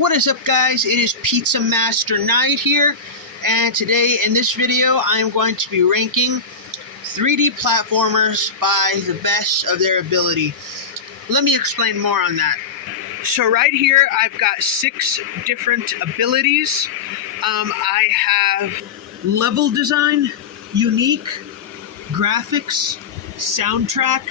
What is up, guys? It is Pizza Master Knight here, and today in this video I am going to be ranking 3D platformers by the best of their ability. Let me explain more on that. So right here I've got 6 different abilities. I have level design, unique, graphics, soundtrack,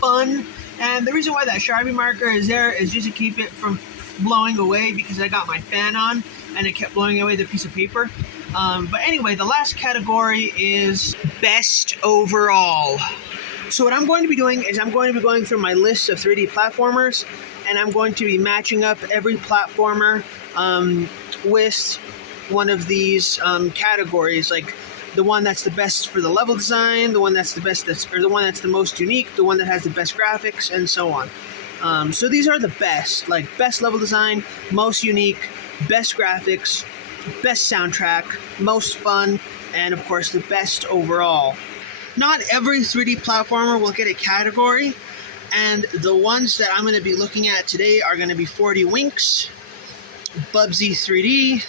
fun, and the reason why that Sharpie marker is there is just to keep it from blowing away, because I got my fan on and it kept blowing away the piece of paper. But anyway, the last category is best overall. So what I'm going to be doing is I'm going to be going through my list of 3D platformers, and I'm going to be matching up every platformer with one of these categories, like the one that's the best for the level design, the one that's the best, or the one that's the most unique, the one that has the best graphics, and so on. So these are the best, like best level design, most unique, best graphics, best soundtrack, most fun, and of course the best overall. Not every 3D platformer will get a category, and the ones that I'm going to be looking at today are going to be 40 Winks, Bubsy 3D,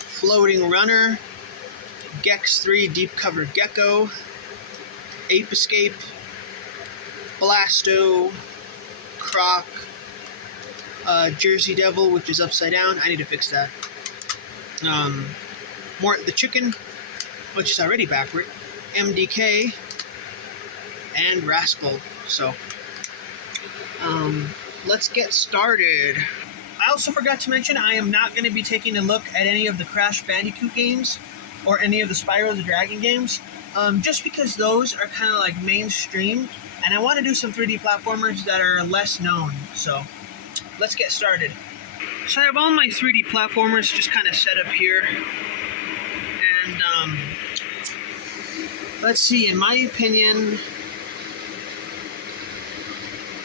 Floating Runner, Gex 3 Deep Cover Gecko, Ape Escape, Blasto, Croc, Jersey Devil, which is upside down. I need to fix that. Mort the Chicken, which is already backward, MDK, and Rascal. So, let's get started. I also forgot to mention I am not going to be taking a look at any of the Crash Bandicoot games or any of the Spyro the Dragon games, just because those are kind of like mainstream, and I want to do some 3D platformers that are less known. So let's get started. So I have all my 3D platformers just kind of set up here, and let's see, in my opinion,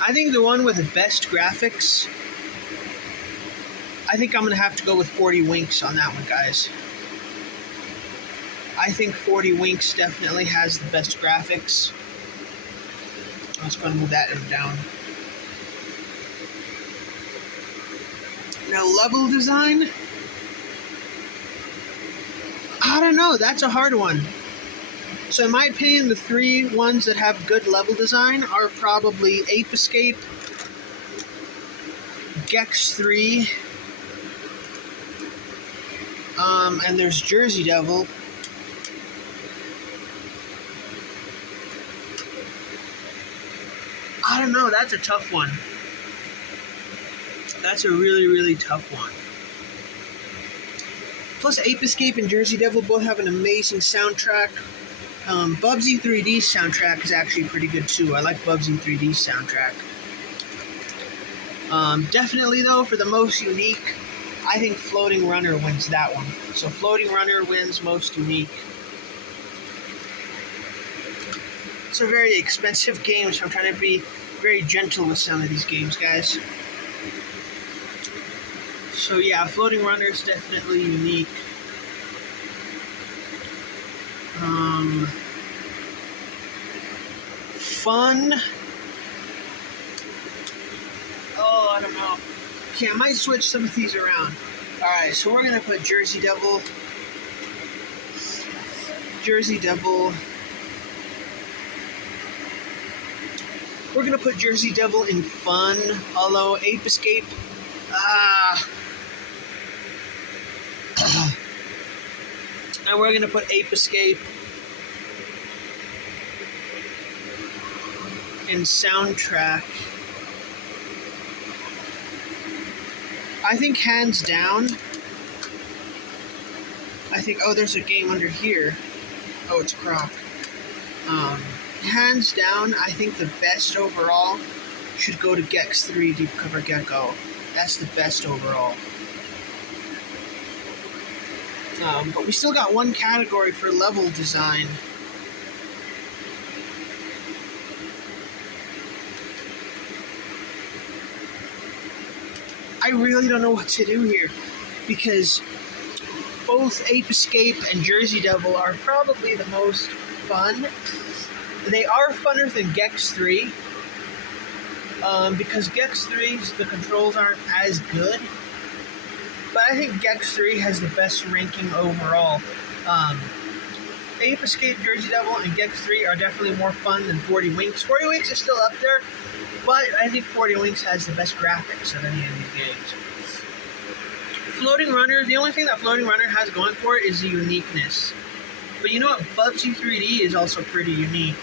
I think the one with the best graphics, I think I'm going to have to go with 40 Winks on that one, guys. I think 40 Winks definitely has the best graphics. I'm just going to move that down. Now, level design, I don't know, that's a hard one. So in my opinion, the 3 ones that have good level design are probably Ape Escape, Gex 3, and there's Jersey Devil. I don't know, that's a tough one. That's a really, really tough one. Plus, Ape Escape and Jersey Devil both have an amazing soundtrack. Bubsy 3D's soundtrack is actually pretty good too. I like Bubsy 3D's soundtrack. Definitely though, for the most unique, I think Floating Runner wins that one. So Floating Runner wins most unique. It's a very expensive game, so I'm trying to be very gentle with some of these games, guys. So yeah, Floating Runner is definitely unique. Fun. Oh, I don't know. Okay, I might switch some of these around. Alright, so we're gonna put Jersey Devil. We're gonna put Jersey Devil in fun, although Ape Escape, and we're gonna put Ape Escape in soundtrack. I think hands down, oh, there's a game under here. Oh, it's Croc. Hands down, I think the best overall should go to Gex 3 Deep Cover Gecko. That's the best overall. But we still got one category for level design. I really don't know what to do here, because both Ape Escape and Jersey Devil are probably the most fun. They are funner than Gex 3, because Gex 3's the controls aren't as good, but I think Gex 3 has the best ranking overall. Ape Escape, Jersey Devil, and Gex 3 are definitely more fun than 40 Winks. 40 Winks is still up there, but I think 40 Winks has the best graphics of any of these games. Floating Runner, the only thing that Floating Runner has going for it is the uniqueness. But you know what? Bubsy 3D is also pretty unique.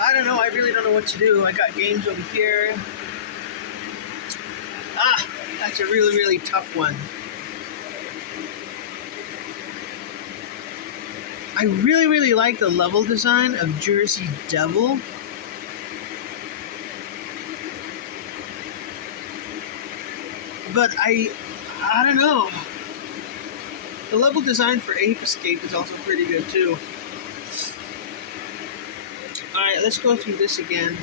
I don't know, I really don't know what to do. I got games over here. Ah, that's a really, really tough one. I really, really like the level design of Jersey Devil. But I don't know. The level design for Ape Escape is also pretty good too. Alright, let's go through this again.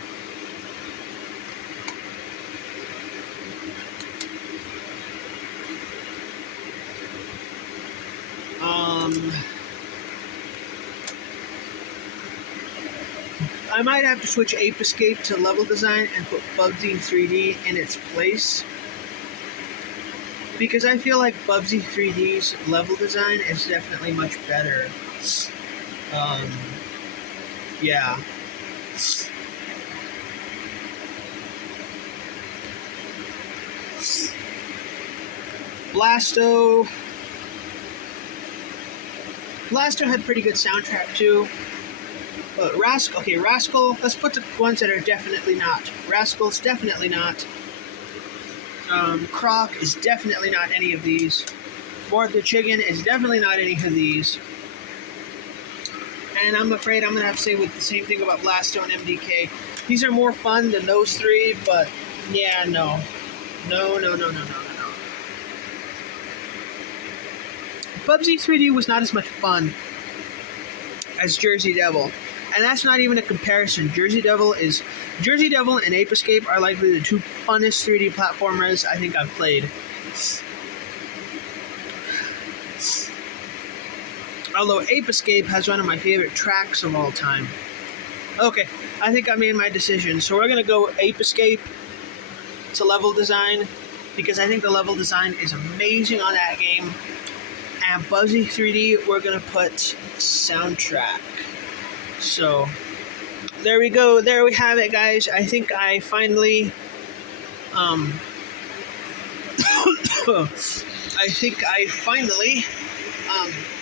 I might have to switch Ape Escape to level design and put Bubsy 3D in its place. Because I feel like Bubsy 3D's level design is definitely much better. Yeah. Blasto had pretty good soundtrack too. But Rascal, let's put the ones that are definitely not. Rascal's definitely not. Croc is definitely not any of these. Mort the Chicken is definitely not any of these. And I'm afraid I'm going to have to say with the same thing about Blasto and MDK. These are more fun than those three, but yeah, no. No. Bubsy 3D was not as much fun as Jersey Devil. And that's not even a comparison. Jersey Devil and Ape Escape are likely the two funnest 3D platformers I think I've played. Although Ape Escape has one of my favorite tracks of all time. Okay, I think I made my decision. So we're going to go Ape Escape to level design, because I think the level design is amazing on that game. And Bubsy 3D, we're going to put soundtrack. So, there we go. There we have it, guys. I think I finally,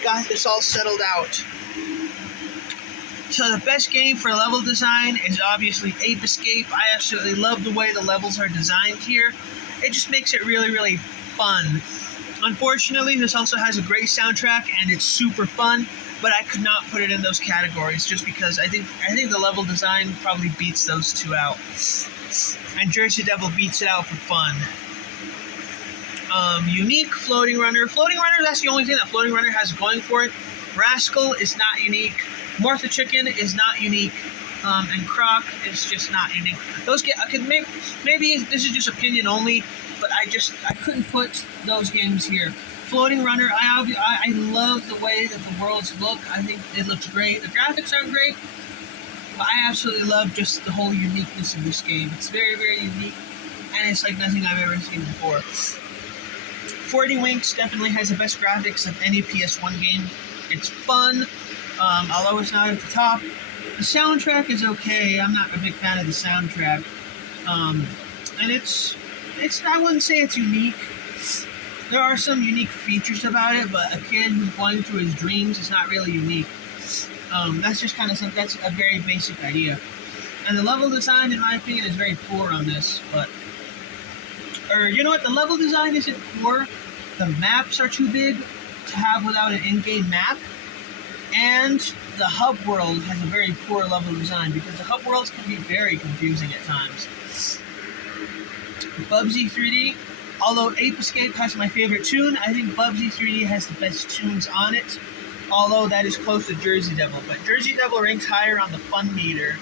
got this all settled out. So the best game for level design is obviously Ape Escape. I absolutely love the way the levels are designed here. It just makes it really, really fun. Unfortunately, this also has a great soundtrack and it's super fun, but I could not put it in those categories just because I think the level design probably beats those two out. And Jersey Devil beats it out for fun. Unique, Floating Runner. Floating Runner, that's the only thing that Floating Runner has going for it. Rascal is not unique. Mort the Chicken is not unique. And Croc is just not unique. Maybe this is just opinion only, but I couldn't put those games here. Floating Runner, I love the way that the worlds look. I think it looks great. The graphics aren't great, but I absolutely love just the whole uniqueness of this game. It's very, very unique, and it's like nothing I've ever seen before. 40 Winks definitely has the best graphics of any PS1 game. It's fun, although it's not at the top. The soundtrack is okay. I'm not a big fan of the soundtrack. And it's I wouldn't say it's unique. There are some unique features about it, but a kid who's going through his dreams is not really unique. That's just kind of something, that's a very basic idea. And the level design, in my opinion, is very poor on this, or you know what, the level design isn't poor, the maps are too big to have without an in-game map, and the hub world has a very poor level design, because the hub worlds can be very confusing at times. Bubsy 3D, although Ape Escape has my favorite tune, I think Bubsy 3D has the best tunes on it, although that is close to Jersey Devil, but Jersey Devil ranks higher on the fun meter.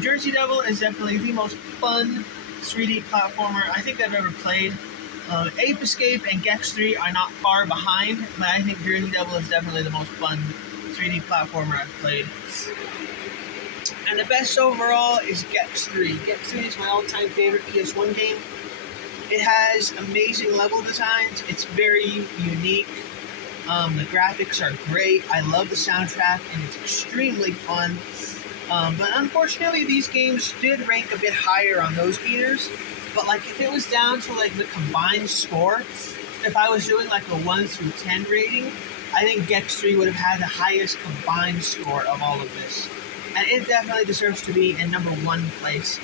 Jersey Devil is definitely the most fun 3D platformer I think I've ever played. Ape Escape and Gex 3 are not far behind, but I think Jersey Devil is definitely the most fun 3D platformer I've played. And the best overall is Gex 3. Gex 3 is my all-time favorite PS1 game. It has amazing level designs. It's very unique. The graphics are great. I love the soundtrack, and it's extremely fun. But unfortunately, these games did rank a bit higher on those meters. But like, if it was down to like the combined score, if I was doing like a 1 through 10 rating, I think Gex 3 would have had the highest combined score of all of this. And it definitely deserves to be in number 1 place.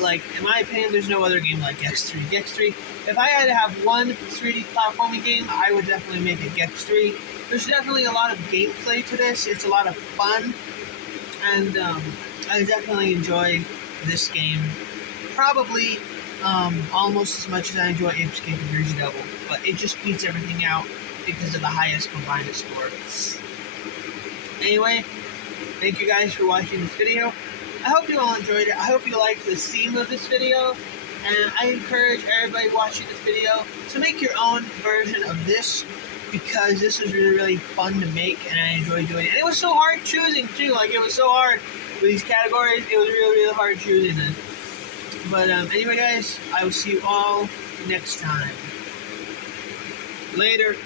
Like, in my opinion, there's no other game like Gex 3. Gex 3, if I had to have one 3D platforming game, I would definitely make it Gex 3. There's definitely a lot of gameplay to this. It's a lot of fun. And I definitely enjoy this game. Probably almost as much as I enjoy Ape Escape and Jersey Devil. But it just beats everything out because of the highest combined score. Anyway, thank you guys for watching this video. I hope you all enjoyed it. I hope you liked the theme of this video. And I encourage everybody watching this video to make your own version of this, because this is really, really fun to make, and I enjoy doing it. And it was so hard choosing, too. Like, it was so hard with these categories. It was really, really hard choosing them. But anyway, guys, I will see you all next time. Later.